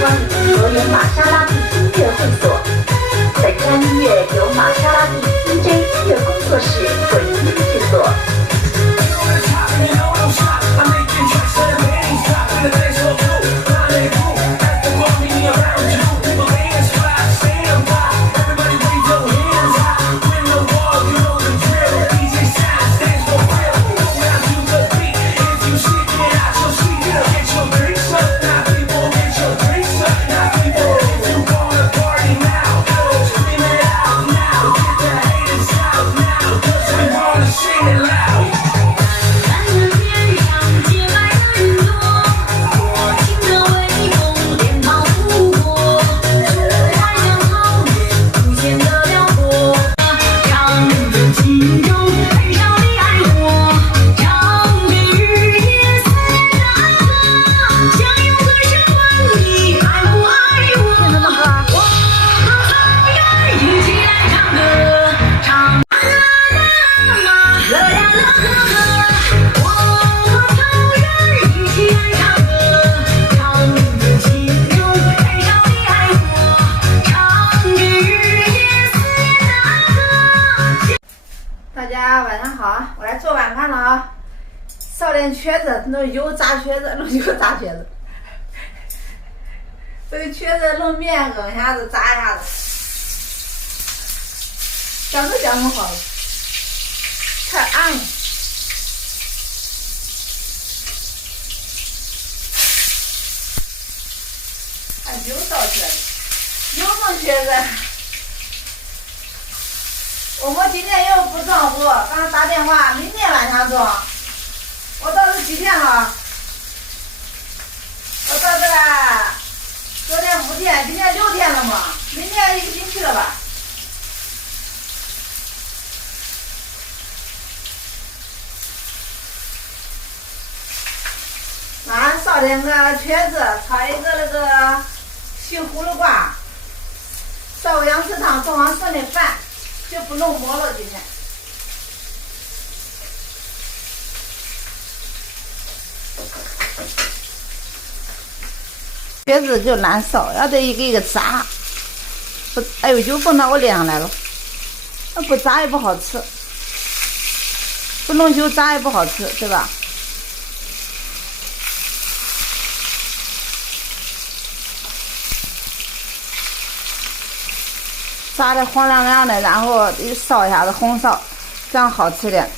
欢迎留言玛莎拉蒂音乐会所。本张音乐由玛莎拉蒂 DJ 音乐工作室混音制作。大家晚上好，我来做晚饭了啊！烧点瘸子，弄油炸瘸子，弄油炸瘸子。这个瘸子弄面梗一下子，炸一下子，讲都讲不好，太暗了。按油烧瘸子，油弄瘸子。我们今天又不装货，刚刚打电话，明天晚上装。我到这几天了？我到这了，昨天5天，今天6天了嘛，明天1个星期了吧？马上烧点个瘸子，炒一个那个西葫芦瓜，烧个羊翅汤，做上剩的饭。就不弄馍了，今天。瘸子就难烧，要得一个一个炸。不，哎呦，油放到我脸上来了。那不炸也不好吃，不弄油炸也不好吃，对吧？炸的黄亮亮的，然后一烧一下子红烧，这样好吃点。